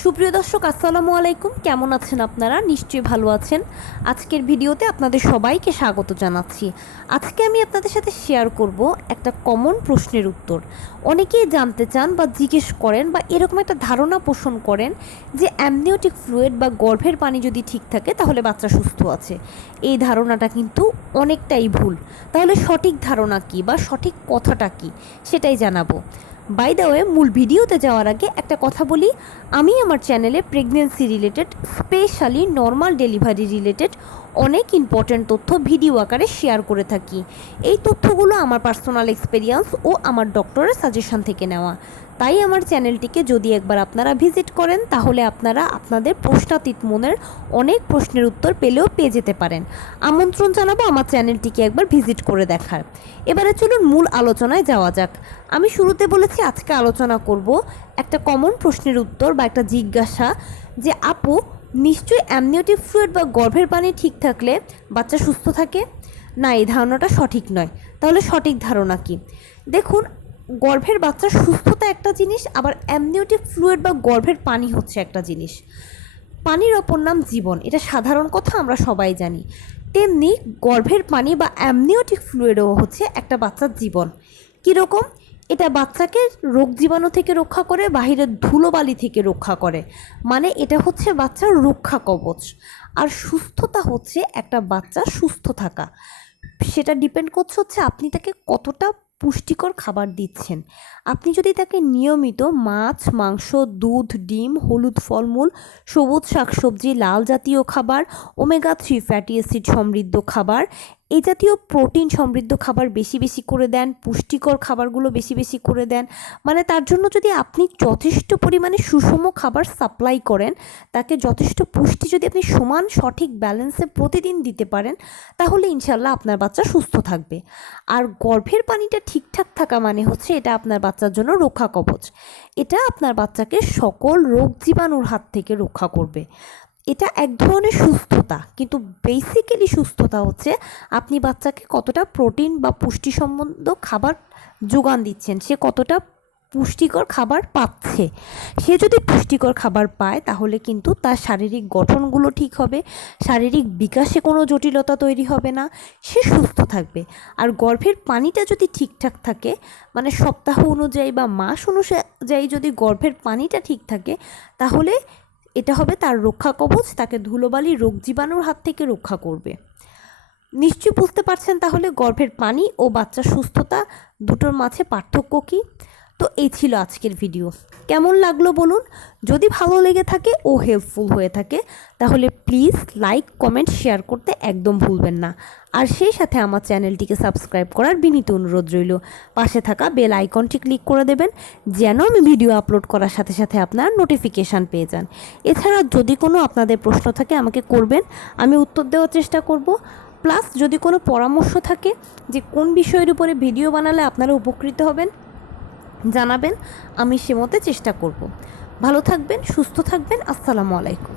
সুপ্রিয় দর্শক আসসালামু আলাইকুম, কেমন আছেন আপনারা? নিশ্চয়ই ভালো আছেন। আজকের ভিডিওতে আপনাদের সবাইকে স্বাগত জানাচ্ছি। আজকে আমি আপনাদের সাথে শেয়ার করব একটা কমন প্রশ্নের উত্তর। অনেকেই জানতে চান বা জিজ্ঞেস করেন বা এরকম একটা ধারণা পোষণ করেন যে অ্যামনিওটিক ফ্লুইড বা গর্ভের পানি যদি ঠিক থাকে তাহলে বাচ্চা সুস্থ আছে। এই ধারণাটা কিন্তু অনেকটাই ভুল। তাহলে সঠিক ধারণা কী বা সঠিক কথাটা কী সেটাই জানাবো। বাই দ্য ওয়ে, মূল ভিডিওতে যাওয়ার আগে একটা কথা বলি, আমি আমার চ্যানেলে pregnancy related, specially normal delivery related অনেক ইম্পর্ট্যান্ট তথ্য ভিডিও আকারে শেয়ার করে থাকি। এই তথ্যগুলো আমার পার্সোনাল এক্সপেরিয়েন্স ও আমার ডক্টরের সাজেশন থেকে নেওয়া। তাই আমার চ্যানেলটিকে যদি একবার আপনারা ভিজিট করেন তাহলে আপনারা আপনাদের প্রশ্নাতীত মনের অনেক প্রশ্নের উত্তর পেয়ে যেতে পারেন। আমন্ত্রণ জানাবো আমার চ্যানেলটিকে একবার ভিজিট করে দেখার। এবারে চলুন মূল আলোচনায় যাওয়া যাক। আমি শুরুতে বলেছি আজকে আলোচনা করব একটা কমন প্রশ্নের উত্তর বা একটা জিজ্ঞাসা, যে আপু নিশ্চয়ই অ্যামনিওটিক ফ্লুইড বা গর্ভের পানি ঠিক থাকলে বাচ্চা সুস্থ থাকে। না, এই ধারণাটা সঠিক নয়। তাহলে সঠিক ধারণা কি? দেখুন, গর্ভের বাচ্চার সুস্থতা একটা জিনিস, আবার অ্যামনিওটিক ফ্লুইড বা গর্ভের পানি হচ্ছে একটা জিনিস। পানির অপর নাম জীবন, এটা সাধারণ কথা, আমরা সবাই জানি। তেমনি গর্ভের পানি বা অ্যামনিওটিক ফ্লুইডও হচ্ছে একটা বাচ্চার জীবন। কীরকম? এটা বাচ্চাকে রোগ জীবাণু থেকে রক্ষা করে, বাহিরের ধুলোবালি থেকে রক্ষা করে। মানে এটা হচ্ছে বাচ্চার রক্ষা কবচ। আর সুস্থতা হচ্ছে একটা বাচ্চা সুস্থ থাকা। সেটা ডিপেন্ড করছে হচ্ছে আপনি তাকে কতটা পুষ্টিকর খাবার দিচ্ছেন। আপনি যদি তাকে নিয়মিত মাছ, মাংস, দুধ, ডিম, হলুদ ফলমূল, সবুজ শাকসবজি, লাল জাতীয় খাবার, ওমেগা 3 ফ্যাটি অ্যাসিড সমৃদ্ধ খাবার, এই জাতীয় প্রোটিন সমৃদ্ধ খাবার বেশি বেশি করে দেন, পুষ্টিকর খাবারগুলো বেশি বেশি করে দেন, মানে তার জন্য যদি আপনি যথেষ্ট পরিমাণে সুষম খাবার সাপ্লাই করেন, তাকে যথেষ্ট পুষ্টি যদি আপনি সমান সঠিক ব্যালেন্সে প্রতিদিন দিতে পারেন, তাহলে ইনশাল্লাহ আপনার বাচ্চা সুস্থ থাকবে। আর গর্ভের পানিটা ঠিকঠাক থাকা মানে হচ্ছে এটা আপনার বাচ্চার জন্য রক্ষা কবচ। এটা আপনার বাচ্চাকে সকল রোগ জীবাণুর হাত থেকে রক্ষা করবে। এটা এক ধরনের সুস্থতা, কিন্তু বেসিক্যালি সুস্থতা হচ্ছে আপনি বাচ্চাকে কতটা প্রোটিন বা পুষ্টিসম্মত খাবার যোগান দিচ্ছেন, সে কতটা পুষ্টিকর খাবার পাচ্ছে। সে যদি পুষ্টিকর খাবার পায় তাহলে কিন্তু তার শারীরিক গঠনগুলো ঠিক হবে, শারীরিক বিকাশে কোনো জটিলতা তৈরি হবে না, সে সুস্থ থাকবে। আর গর্ভের পানিটা যদি ঠিকঠাক থাকে, মানে সপ্তাহ অনুযায়ী বা মাস অনুযায়ী যদি গর্ভের পানিটা ঠিক থাকে, তাহলে এটা হবে তার রক্ষা কবচ, তাকে ধুলোবালি রোগ জীবাণুর হাত থেকে রক্ষা করবে। নিশ্চয়ই বুঝতে পারছেন তাহলে গর্ভের পানি ও বাচ্চার সুস্থতা দুটোর মাঝে পার্থক্য কী। তো এই ছিল আজকের ভিডিও। কেমন লাগলো বলুন? যদি ভালো লেগে থাকে ও হেল্পফুল হয়ে থাকে তাহলে প্লিজ লাইক, কমেন্ট, শেয়ার করতে একদম ভুলবেন না। আর সেই সাথে আমার চ্যানেলটিকে সাবস্ক্রাইব করার বিনীত অনুরোধ রইল। পাশে থাকা বেল আইকনটি ক্লিক করে দেবেন যেন আমি ভিডিও আপলোড করার সাথে সাথে আপনারা নোটিফিকেশান পেয়ে যান। এছাড়া যদি কোনো আপনাদের প্রশ্ন থাকে আমাকে করবেন, আমি উত্তর দেওয়ার চেষ্টা করব। প্লাস যদি কোনো পরামর্শ থাকে যে কোন বিষয়ের উপরে ভিডিও বানালে আপনারা উপকৃত হবেন, জানাবেন, আমি সে মতে চেষ্টা করব। ভালো থাকবেন, সুস্থ থাকবেন। আসসালামু আলাইকুম।